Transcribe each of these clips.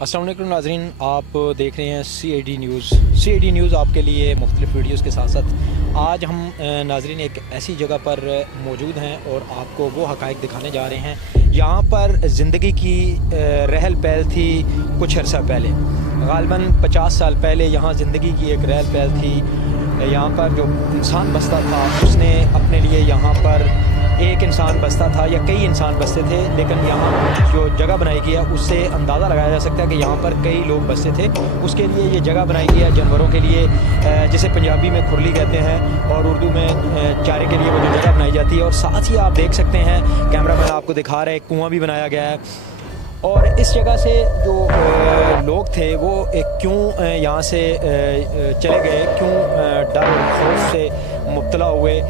अस्सलाम वालेकुम नाज़रीन, आप देख रहे हैं CID न्यूज़। CID न्यूज़ आपके लिए मुख्तलिफ़ वीडियोज़ के साथ साथ आज हम नाज़रीन एक ऐसी जगह पर मौजूद हैं और आपको वो हक़ाइक़ दिखाने जा रहे हैं। यहाँ पर ज़िंदगी की रहल पहल थी कुछ अर्सा पहले, ग़ालिबन 50 साल पहले यहाँ ज़िंदगी की एक रहल पहल थी। यहाँ पर जो इंसान बसता था उसने अपने लिए यहाँ पर एक इंसान बसता था या कई इंसान बसते थे, लेकिन यहाँ जो जगह बनाई गई है उससे अंदाज़ा लगाया जा सकता है कि यहाँ पर कई लोग बसते थे। उसके लिए ये जगह बनाई गई है जानवरों के लिए, जिसे पंजाबी में खुरली कहते हैं और उर्दू में चारे के लिए वो जो जगह बनाई जाती है। और साथ ही आप देख सकते हैं, कैमरामैन आपको दिखा रहे हैं, कुआँ भी बनाया गया है। और इस जगह से जो लोग थे वो क्यों यहाँ से चले गए, क्यों डर और खौफ से मुब्तला हुए,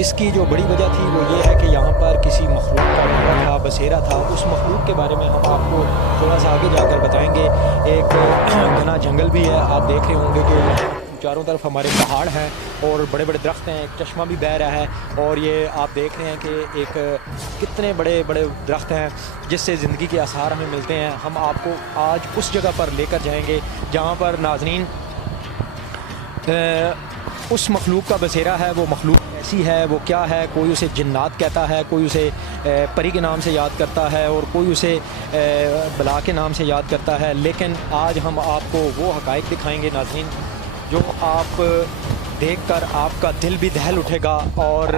इसकी जो बड़ी वजह थी वो ये है कि यहाँ पर किसी मखलूक का रहना था, बसेरा था। उस मखलूक के बारे में हम आपको थोड़ा सा आगे जाकर बताएंगे। एक घना जंगल भी है, आप देख रहे होंगे कि चारों तरफ हमारे पहाड़ हैं और बड़े बड़े दरख्त हैं, एक चश्मा भी बह रहा है। और ये आप देख रहे हैं कि एक कितने बड़े बड़े दरख्त हैं जिससे ज़िंदगी के आसार हमें मिलते हैं। हम आपको आज उस जगह पर लेकर जाएंगे जहाँ पर नाज़रीन उस मखलूक का बसेरा है। वो मखलूक ऐसी है, वो क्या है, कोई उसे जिन्नात कहता है, कोई उसे परी के नाम से याद करता है और कोई उसे बला के नाम से याद करता है। लेकिन आज हम आपको वो हक़ाइक़ दिखाएंगे नाज़रीन जो आप देखकर आपका दिल भी दहल उठेगा। और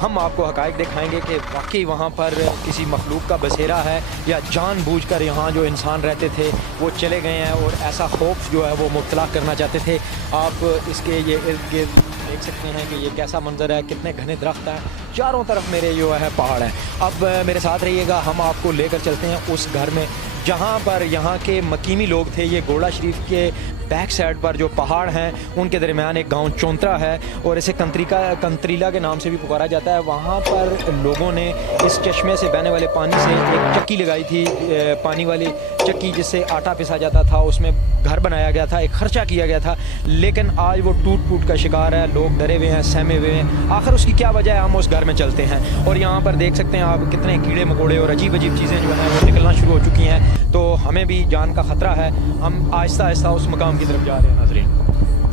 हम आपको हक़ाइक़ दिखाएंगे कि वाकई वहाँ पर किसी मखलूक का बसेरा है या जानबूझकर यहाँ जो इंसान रहते थे वो चले गए हैं और ऐसा खौफ जो है वो मुब्तला करना चाहते थे। आप इसके ये इर्द गिर्द देख सकते हैं कि ये कैसा मंजर है, कितने घने दरख्त हैं, चारों तरफ मेरे जो है पहाड़ हैं। अब मेरे साथ रहिएगा, हम आपको लेकर चलते हैं उस घर में जहाँ पर यहाँ के मकीमी लोग थे। ये गोला शरीफ के बैक साइड पर जो पहाड़ हैं उनके दरमियान एक गांव चौंतरा है और इसे कंत्रीला के नाम से भी पुकारा जाता है। वहाँ पर लोगों ने इस चश्मे से बहने वाले पानी से एक चक्की लगाई थी, पानी वाली चक्की जिससे आटा पिसा जाता था, उसमें घर बनाया गया था, एक खर्चा किया गया था। लेकिन आज वो टूट फूट का शिकार है, लोग डरे हुए हैं, सहमे हुए हैं। आखिर उसकी क्या वजह है, हम उस घर में चलते हैं। और यहाँ पर देख सकते हैं आप कितने कीड़े मकोड़े और अजीब अजीब चीज़ें जो हैं वो निकलना शुरू हो चुकी हैं, तो हमें भी जान का ख़तरा है। हम आहिस्ता आहिस्ता उस मकाम की तरफ जा रहे हैं नाज़रीन।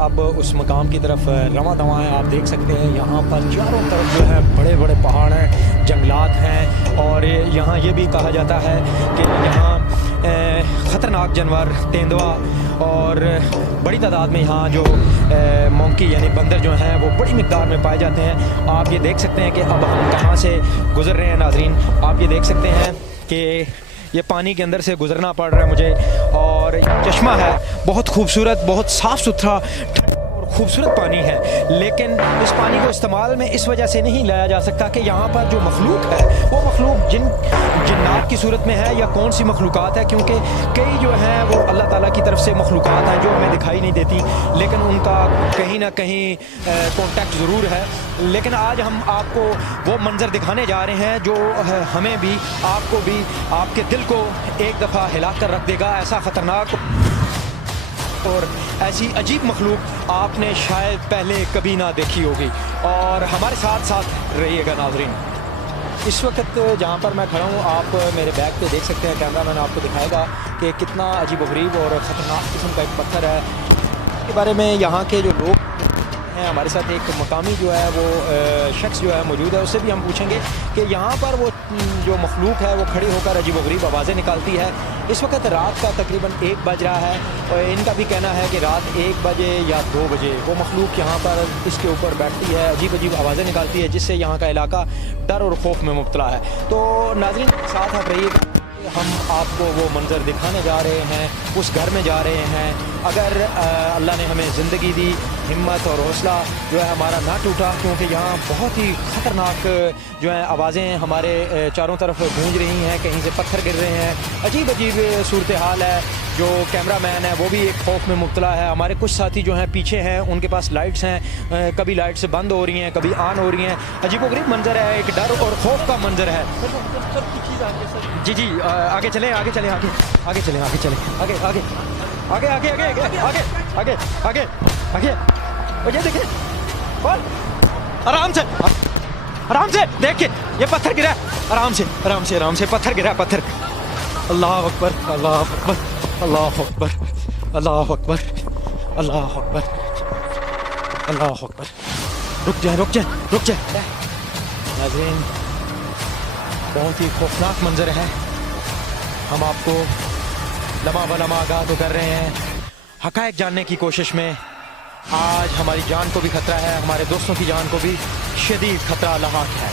अब उस मकाम की तरफ रवां दवां हैं। आप देख सकते हैं यहाँ पर चारों तरफ जो है बड़े बड़े पहाड़ हैं, जंगलात हैं। और यहाँ ये भी कहा जाता है कि यहाँ ख़तरनाक जानवर तेंदुआ और बड़ी तादाद में यहाँ जो मोंकी यानी बंदर जो हैं वो बड़ी मिक़दार में पाए जाते हैं। आप ये देख सकते हैं कि अब हम कहाँ से गुज़र रहे हैं नाज़रीन। आप ये देख सकते हैं कि ये पानी के अंदर से गुजरना पड़ रहा है मुझे। और चश्मा है, बहुत खूबसूरत, बहुत साफ़ सुथरा और खूबसूरत पानी है। लेकिन इस पानी को इस्तेमाल में इस वजह से नहीं लाया जा सकता कि यहाँ पर जो मखलूक है वो मखलूक जिन्नात की सूरत में है या कौन सी मखलूक़ात है, क्योंकि कई जो हैं वो अल्लाह ताला की तरफ से मखलूक़ात हैं जो हमें दिखाई नहीं देती, लेकिन उनका कहीं ना कहीं कॉन्टेक्ट ज़रूर है। लेकिन आज हम आपको वो मंज़र दिखाने जा रहे हैं जो हमें भी, आपको भी, आपके दिल को एक दफ़ा हिला कर रख देगा। ऐसा ख़तरनाक और ऐसी अजीब मखलूक आपने शायद पहले कभी ना देखी होगी। और हमारे साथ साथ रहिएगा नाज़रीन। इस वक्त जहाँ पर मैं खड़ा हूँ, आप मेरे बैग पे देख सकते हैं, कैमरामैन आपको दिखाएगा कि कितना अजीबोगरीब और ख़तरनाक किस्म का एक पत्थर है। इसके बारे में यहाँ के जो लोग हैं, हमारे साथ एक मकामी जो है वो शख्स जो है मौजूद है, उससे भी हम पूछेंगे कि यहाँ पर वो जो मखलूक है वो खड़ी होकर अजीबोगरीब आवाज़ें निकालती है। इस वक्त रात का तकरीबन 1 बज रहा है और इनका भी कहना है कि रात 1 बजे या 2 बजे वो मखलूक यहाँ पर इसके ऊपर बैठती है, अजीब अजीब आवाज़ें निकालती है, जिससे यहाँ का इलाका डर और खौफ में मुब्तला है। तो नाज़रीन साथ आप रहिएगा, हम आपको वो मंज़र दिखाने जा रहे हैं, उस घर में जा रहे हैं। अगर अल्लाह ने हमें ज़िंदगी दी, हिम्मत और हौसला जो है हमारा ना टूटा, क्योंकि यहाँ बहुत ही ख़तरनाक जो है आवाज़ें हमारे चारों तरफ गूंज रही हैं, कहीं से पत्थर गिर रहे हैं, अजीब अजीब सूरत हाल है। जो कैमरामैन है वो भी एक खौफ में मुब्तला है। हमारे कुछ साथी जो हैं पीछे हैं, उनके पास लाइट्स हैं, कभी लाइट्स बंद हो रही हैं, कभी ऑन हो रही हैं। अजीबोगरीब मंज़र है, एक डर और खौफ का मंज़र है। जी जी, आगे चलें, आगे चलें, आगे आगे चलें, आगे चलें, आगे आगे आगे आगे आगे आगे आगे आगे आगे। और ये देखिए, आराम से आराम से, देखिए ये पत्थर गिरा, आराम से आराम से आराम से पत्थर गिरा, पत्थर अल्लाह अकबर, अल्लाह अकबर, अल्लाह अकबर, अल्लाह अकबर, अल्लाह अकबर, अल्लाह अकबर। रुक जाए, रुक जाए, रुक जाए। नाज़रीन, बहुत ही खौफनाक मंजर है। हम आपको लम्हा ब लम्हा आगाह तो कर रहे हैं, हक़ाइक़ जानने की कोशिश में। आज हमारी जान को भी ख़तरा है, हमारे दोस्तों की जान को भी शदीद ख़तरा लाहक है,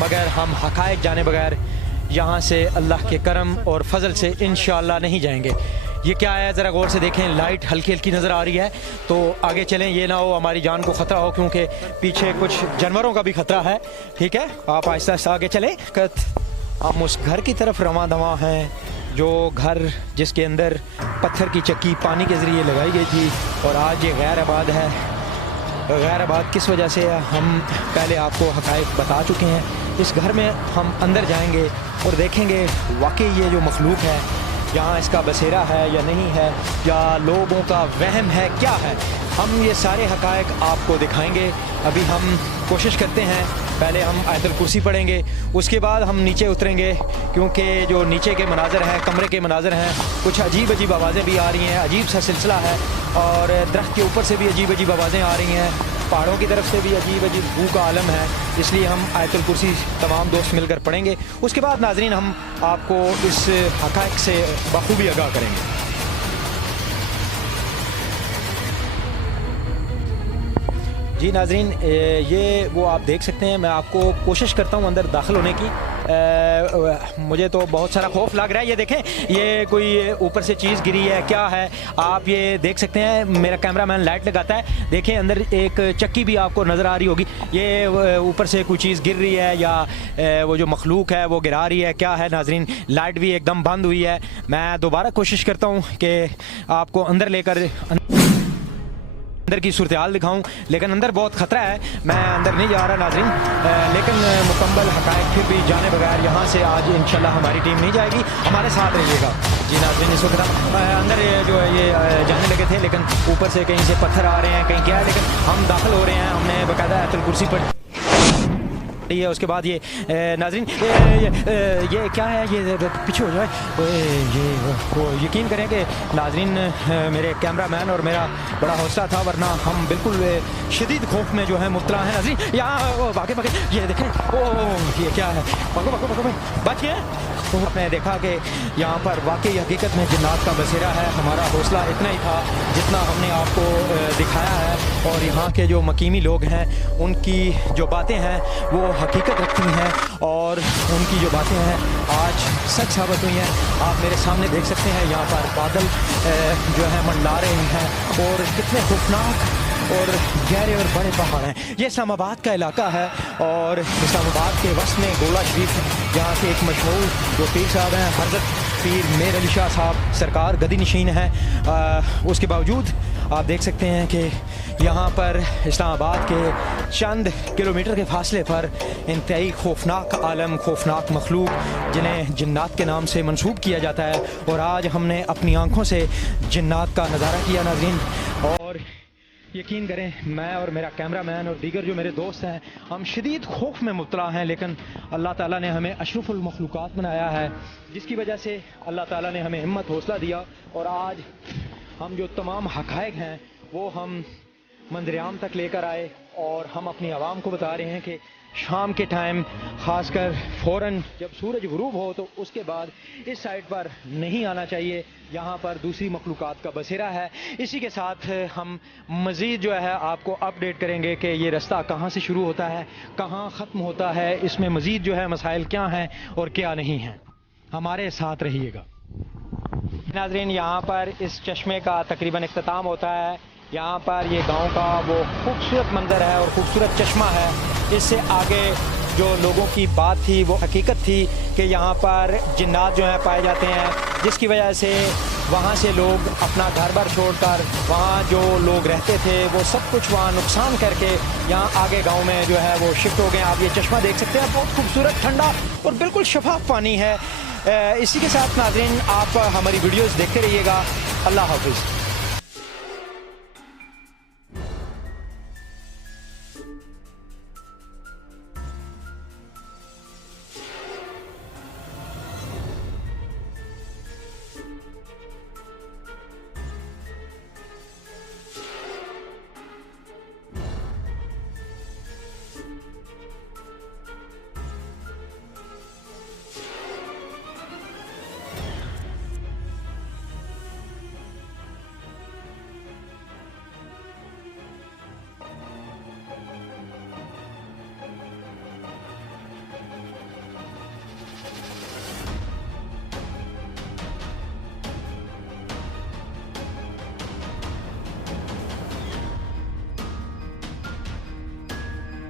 मगर हम हक़ाइक़ जाने बगैर यहाँ से अल्लाह के करम और फजल से इंशाअल्लाह नहीं जाएंगे। ये क्या है ज़रा गौर से देखें, लाइट हल्की हल्की नज़र आ रही है, तो आगे चलें, ये ना हो हमारी जान को ख़तरा हो, क्योंकि पीछे कुछ जानवरों का भी ख़तरा है। ठीक है, आप आहिस्ता आहिस्ता आगे चलें। हम उस घर की तरफ रवां दवां हैं, जो घर जिसके अंदर पत्थर की चक्की पानी के ज़रिए लगाई गई थी, और आज ये गैर आबाद है। गैर आबाद किस वजह से हम पहले आपको हक़ाइक़ बता चुके हैं। इस घर में हम अंदर जाएंगे और देखेंगे वाकई ये जो मखलूक है यहाँ इसका बसेरा है या नहीं है, या लोगों का वहम है, क्या है। हम ये सारे हक़ाइक़ आपको दिखाएंगे। अभी हम कोशिश करते हैं, पहले हम आयतुल कुर्सी पढ़ेंगे, उसके बाद हम नीचे उतरेंगे, क्योंकि जो नीचे के मनाज़र हैं, कमरे के मनाज़र हैं, कुछ अजीब अजीब आवाज़ें भी आ रही हैं, अजीब सा सिलसिला है, और दरख्त के ऊपर से भी अजीब अजीब आवाज़ें आ रही हैं, पहाड़ों की तरफ से भी अजीब अजीब बू का आलम है। इसलिए हम आयतुल कुर्सी तमाम दोस्त मिलकर पढ़ेंगे। उसके बाद नाज़रीन हम आपको इस हक़ाइक़ से बखूबी आगाह करेंगे। जी नाज़रीन, ये वो आप देख सकते हैं, मैं आपको कोशिश करता हूँ अंदर दाखिल होने की। मुझे तो बहुत सारा खौफ लग रहा है। ये देखें, ये कोई ऊपर से चीज़ गिरी है, क्या है आप ये देख सकते हैं। मेरा कैमरामैन लाइट लगाता है, देखें अंदर एक चक्की भी आपको नज़र आ रही होगी। ये ऊपर से कोई चीज़ गिर रही है, या वो जो मखलूक है वो गिरा रही है, क्या है नाज़रीन। लाइट भी एकदम बंद हुई है। मैं दोबारा कोशिश करता हूँ कि आपको अंदर लेकर अंदर की सूरत हाल दिखाऊं, लेकिन अंदर बहुत ख़तरा है, मैं अंदर नहीं जा रहा नाज़रीन। लेकिन मुकम्मल हक़ाइक़ फिर भी जाने बगैर यहाँ से आज इंशाल्लाह हमारी टीम नहीं जाएगी। हमारे साथ रहिएगा। जी नाज़रीन, इस वक्त अंदर जो है ये जाने लगे थे, लेकिन ऊपर से कहीं से पत्थर आ रहे हैं, कहीं क्या है, लेकिन हम दाखिल हो रहे हैं। हमने बाकायदा आयतुल कुर्सी पर है। उसके बाद ये नाज़रीन ये क्या है, ये पीछे हो जाए। ये वो यकीन करें कि नाज़रीन मेरे कैमरामैन और मेरा बड़ा हौसला था, वरना हम बिल्कुल शदीद खौफ में जो है मुब्तला हैं नाज़रीन। यहाँ भागे भागे, ये देखें, ओह ये क्या है, भागो भागो भागो बच गए। तो आपने देखा कि यहाँ पर वाकई हकीकत में जिन्नात का बसेरा है। हमारा हौसला इतना ही था जितना हमने आपको दिखाया है, और यहाँ के जो मकीमी लोग हैं उनकी जो बातें हैं वो हकीकत रखती हैं, और उनकी जो बातें हैं आज सच साबित हुई हैं। आप मेरे सामने देख सकते हैं, यहाँ पर बादल जो है मंडला रहे हैं, और कितने खौफनाक और गहरे और बड़े पहाड़ हैं। ये इस्लामाबाद का इलाका है, और इस्लामाबाद के वस्त में गोला शरीफ यहाँ के एक मशहूर जो पीर साहब हैं, हज़रत पीर मेर अली शाह साहब सरकार गदी नशीन हैं। उसके बावजूद आप देख सकते हैं कि यहाँ पर इस्लामाबाद के चंद किलोमीटर के फासले पर इंतहाई खौफनाक आलम, खौफनाक मखलूक, जिन्हें जिन्नात के नाम से मंसूब किया जाता है, और आज हमने अपनी आँखों से जिन्नात का नज़ारा किया नाज़रीन। और यकीन करें, मैं और मेरा कैमरामैन और दीगर जो मेरे दोस्त हैं, हम शदीद खौफ में मुब्तला हैं, लेकिन अल्लाह ताला ने हमें अशरफुल मखलूक़ात बनाया है, जिसकी वजह से अल्लाह ताला ने हमें हिम्मत हौसला दिया, और आज हम जो तमाम हक़ाइक़ हैं वो हम मंज़र-ए-आम तक लेकर आए, और हम अपनी आवाम को बता रहे हैं कि शाम के टाइम ख़ासकर फ़ौरन जब सूरज गुरूब हो तो उसके बाद इस साइड पर नहीं आना चाहिए। यहाँ पर दूसरी मखलूक़ात का बसेरा है। इसी के साथ हम मज़ीद जो है आपको अपडेट करेंगे कि ये रास्ता कहाँ से शुरू होता है, कहाँ ख़त्म होता है, इसमें मज़ीद जो है मसाइल क्या हैं और क्या नहीं हैं। हमारे साथ रहिएगा नाज़रीन। यहाँ पर इस चश्मे का तकरीबन इख्तिताम होता है। यहाँ पर ये गांव का वो खूबसूरत मंजर है और खूबसूरत चश्मा है। इससे आगे जो लोगों की बात थी वो हकीकत थी कि यहाँ पर जिन्नात जो हैं पाए जाते हैं, जिसकी वजह से वहाँ से लोग अपना घर बार छोड़कर वहाँ जो लोग रहते थे वो सब कुछ वहाँ नुकसान करके यहाँ आगे गांव में जो है वो शिफ्ट हो गए। आप ये चश्मा देख सकते हैं, बहुत खूबसूरत, ठंडा और बिल्कुल शफाफ पानी है। इसी के साथ नाज़रीन आप हमारी वीडियोज़ देखते रहिएगा। अल्लाह हाफ़िज़।